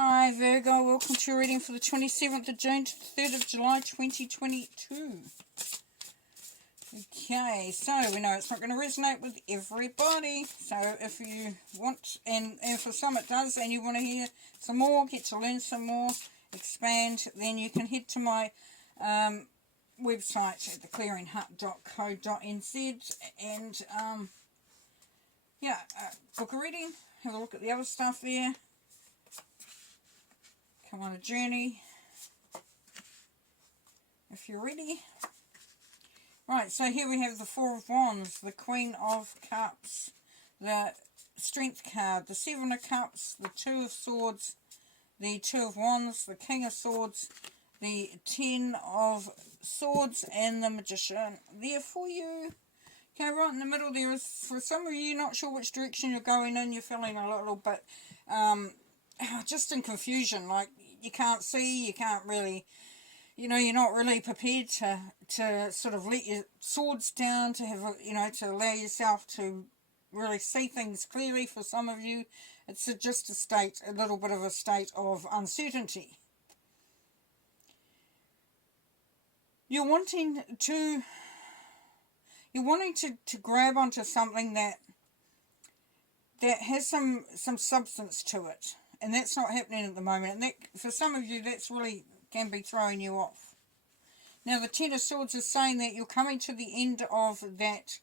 Hi Virgo, welcome to your reading for the 27th of June to the 3rd of July 2022. Okay, so we know it's not going to resonate with everybody, so if you want, and for some it does, and you want to hear some more, get to learn some more, expand, then you can head to my website at theclearinghut.co.nz and book a reading, have a look at the other stuff there. Come on a journey if you're ready. Right, so here we have the Four of Wands, the Queen of Cups, the Strength card, the Seven of Cups, the Two of Swords, the Two of Wands, the King of Swords, the Ten of Swords, and the Magician there for you. Okay, right in the middle there is, for some of you, not sure which direction you're going in, you're feeling a little bit just in confusion, like you can't see, you can't really, you're not really prepared to sort of let your swords down, to have, to allow yourself to really see things clearly. For some of you, it's just a little bit of a state of uncertainty. You're wanting to grab onto something that has some substance to it, and that's not happening at the moment, and that, for some of you, that's really can be throwing you off. Now the Ten of Swords is saying that you're coming to the end of that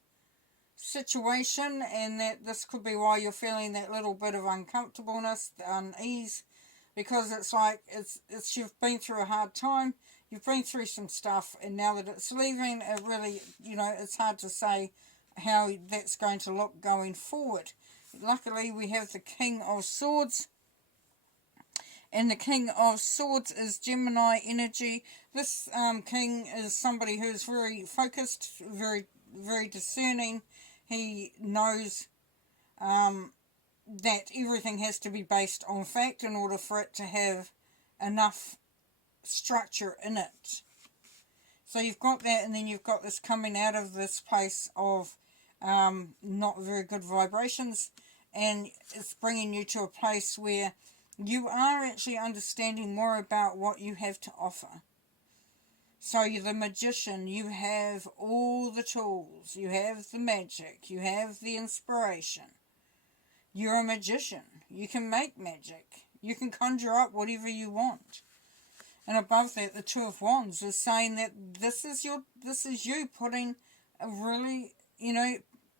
situation, and that this could be why you're feeling that little bit of uncomfortableness, the unease, because it's like it's you've been through a hard time, you've been through some stuff, and now that it's leaving, it really, it's hard to say how that's going to look going forward. Luckily, we have the King of Swords, and the King of Swords is Gemini energy. This king is somebody who's very focused, very, very discerning. He knows that everything has to be based on fact in order for it to have enough structure in it. So you've got that, and then you've got this coming out of this place of not very good vibrations, and it's bringing you to a place where you are actually understanding more about what you have to offer. So you're the magician, you have all the tools, you have the magic, you have the inspiration. You're a magician, you can make magic, you can conjure up whatever you want. And above that, the Two of Wands is saying that this is you putting a really,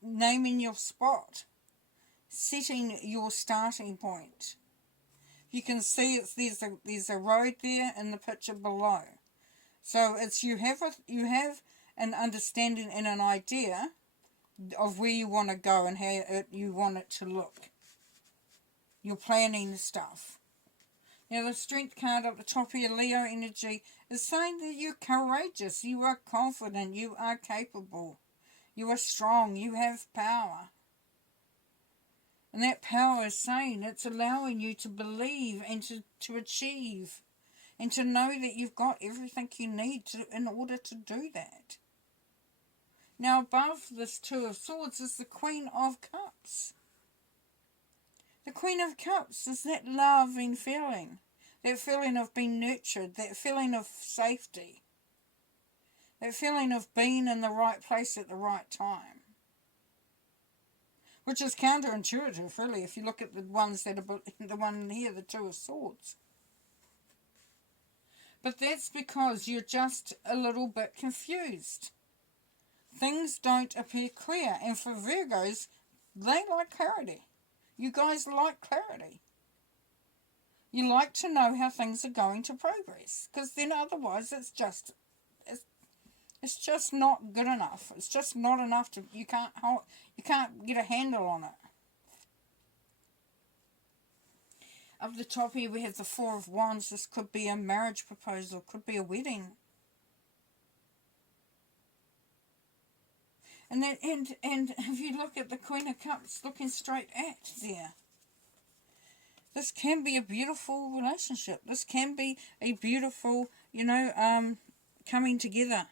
naming your spot, setting your starting point. You can see there's a road there in the picture below. So it's you have an understanding and an idea of where you want to go and how you want it to look. You're planning the stuff. Now the Strength card up the top here, Leo energy, is saying that you're courageous, you are confident, you are capable, you are strong, you have power. And that power is saying it's allowing you to believe and to achieve and to know that you've got everything you need in order to do that. Now above this Two of Swords is the Queen of Cups. The Queen of Cups is that loving feeling, that feeling of being nurtured, that feeling of safety, that feeling of being in the right place at the right time. Which is counterintuitive, really, if you look at the ones that are the one here, the Two of Swords. But that's because you're just a little bit confused. Things don't appear clear, and for Virgos, they like clarity. You guys like clarity. You like to know how things are going to progress, because then otherwise it's just not good enough. It's just not enough to, you can't get a handle on it. Up the top here we have the Four of Wands. This could be a marriage proposal, could be a wedding. And if you look at the Queen of Cups looking straight at there, this can be a beautiful relationship. This can be a beautiful, coming together.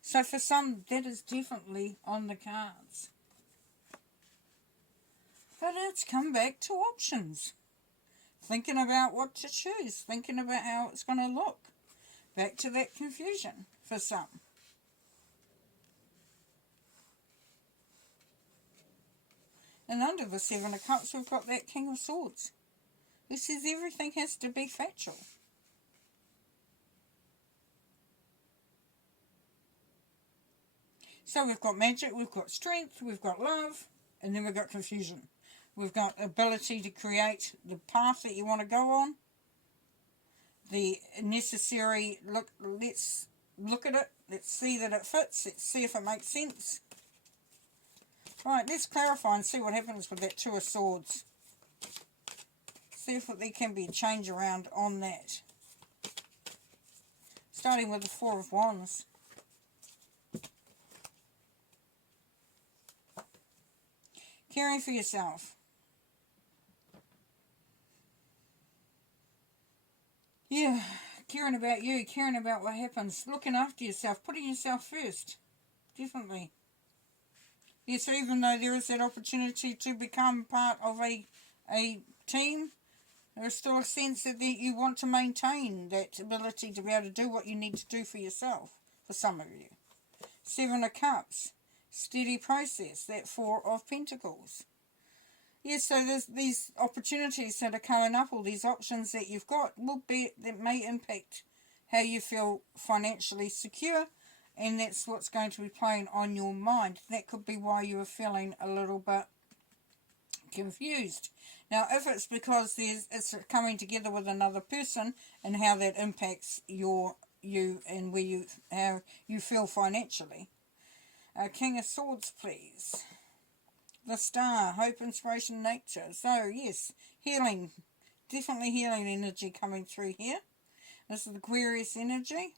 So for some, that is definitely on the cards. But it's come back to options. thinking about what to choose, thinking about how it's going to look. Back to that confusion for some. And under the Seven of Cups, we've got that King of Swords, who says everything has to be factual. So we've got magic, we've got strength, we've got love, and then we've got confusion. We've got ability to create the path that you want to go on. The necessary, let's look at it, let's see that it fits, let's see if it makes sense. Right, let's clarify and see what happens with that Two of Swords. See if there can be a change around on that. Starting with the Four of Wands. Caring for yourself. Yeah, caring about you, caring about what happens, looking after yourself, putting yourself first. Definitely. Yes, even though there is that opportunity to become part of a team, there's still a sense that you want to maintain that ability to be able to do what you need to do for yourself, for some of you. Seven of Cups, steady process, that Four of Pentacles. Yes, so there's these opportunities that are coming up, all these options that you've got, that may impact how you feel financially secure, and that's what's going to be playing on your mind. That could be why you are feeling a little bit confused. Now, if it's because it's coming together with another person and how that impacts you and how you feel financially. King of Swords, please. The Star, hope, inspiration, nature. So, yes, healing. Definitely healing energy coming through here. This is the Aquarius energy.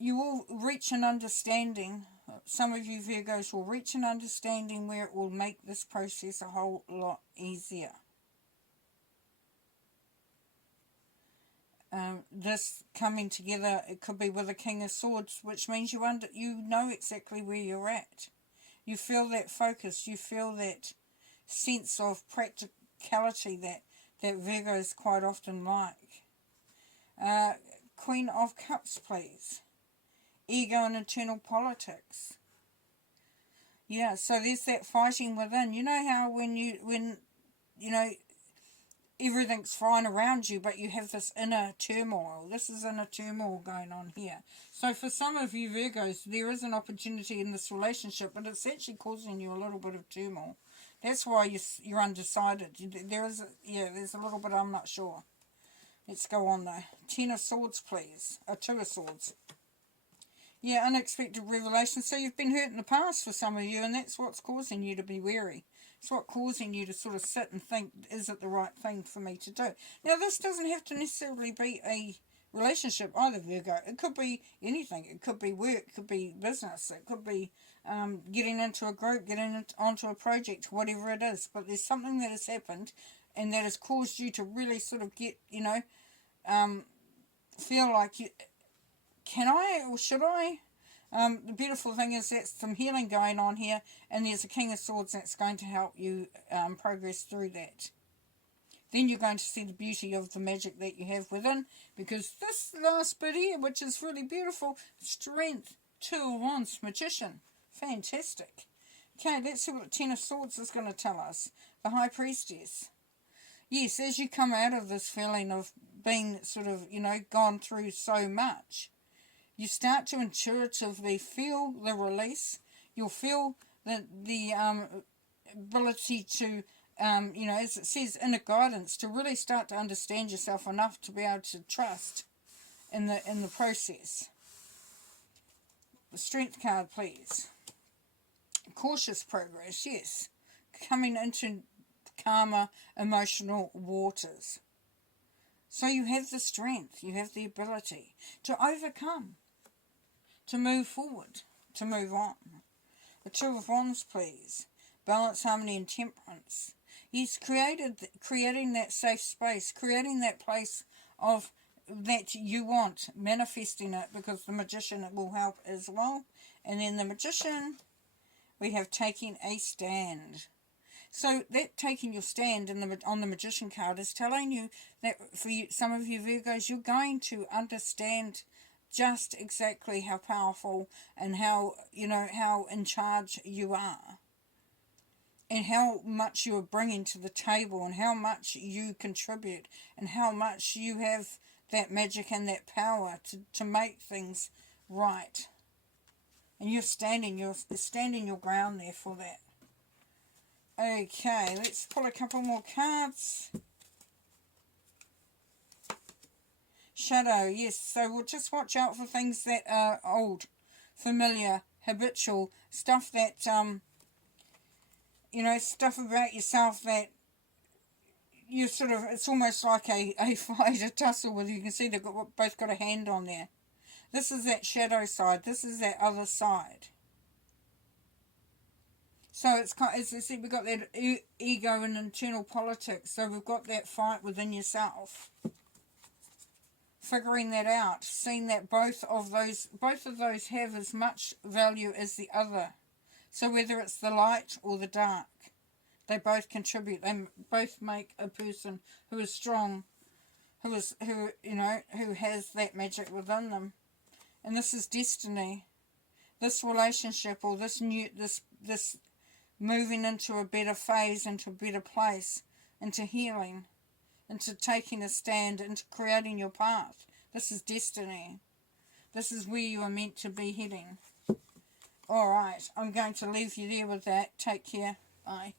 You will reach an understanding. Some of you Virgos will reach an understanding where it will make this process a whole lot easier. This coming together, it could be with a King of Swords, which means you know exactly where you're at. You feel that focus, you feel that sense of practicality that Virgos quite often like. Queen of Cups, please. Ego and internal politics. Yeah, so there's that fighting within. You know how when you know everything's fine around you, but you have this inner turmoil. This is inner turmoil going on here. So for some of you Virgos, there is an opportunity in this relationship, but it's actually causing you a little bit of turmoil. That's why you're undecided. There's a little bit, I'm not sure. Let's go on though. Ten of Swords, please. Two of Swords. Yeah, unexpected revelation. So you've been hurt in the past for some of you, and that's what's causing you to be wary. It's what's causing you to sort of sit and think, is it the right thing for me to do? Now, this doesn't have to necessarily be a relationship either, Virgo. It could be anything. It could be work, it could be business, it could be getting into a group, onto a project, whatever it is. But there's something that has happened and that has caused you to really sort of get, feel like, can I or should I? The beautiful thing is that's some healing going on here, and there's a King of Swords that's going to help you progress through that. Then you're going to see the beauty of the magic that you have within, because this last bit here, which is really beautiful, Strength, Two of Wands, Magician, fantastic. Okay, let's see what Ten of Swords is going to tell us. The High Priestess. Yes, as you come out of this feeling of being sort of, gone through so much, you start to intuitively feel the release. You'll feel the ability to, as it says, inner guidance, to really start to understand yourself enough to be able to trust in the process. The Strength card, please. Cautious progress, yes. Coming into calmer emotional waters. So you have the strength, you have the ability to overcome, to move forward, to move on. The Two of Wands, please. Balance, harmony, and temperance. He's creating that safe space, creating that place of that you want, manifesting it, because the Magician will help as well. And then the Magician, we have taking a stand. So that taking your stand on the Magician card is telling you that for you, some of you Virgos, you're going to understand just exactly how powerful and how, how in charge you are. And how much you're bringing to the table and how much you contribute and how much you have that magic and that power to make things right. And you're standing your ground there for that. Okay, let's pull a couple more cards. Shadow, yes. So we'll just watch out for things that are old, familiar, habitual, stuff that, stuff about yourself that you sort of, it's almost like a fight, a tussle with. You can see they've both got a hand on there. This is that shadow side. This is that other side. So it's kind of, as I said, we've got that ego and internal politics. So we've got that fight within yourself. Figuring that out, seeing that both of those have as much value as the other. So whether it's the light or the dark, they both contribute. They both make a person who is strong, who has that magic within them. And this is destiny. This relationship or this moving into a better phase, into a better place, into healing, into taking a stand, into creating your path. This is destiny. This is where you are meant to be heading. Alright, I'm going to leave you there with that. Take care. Bye.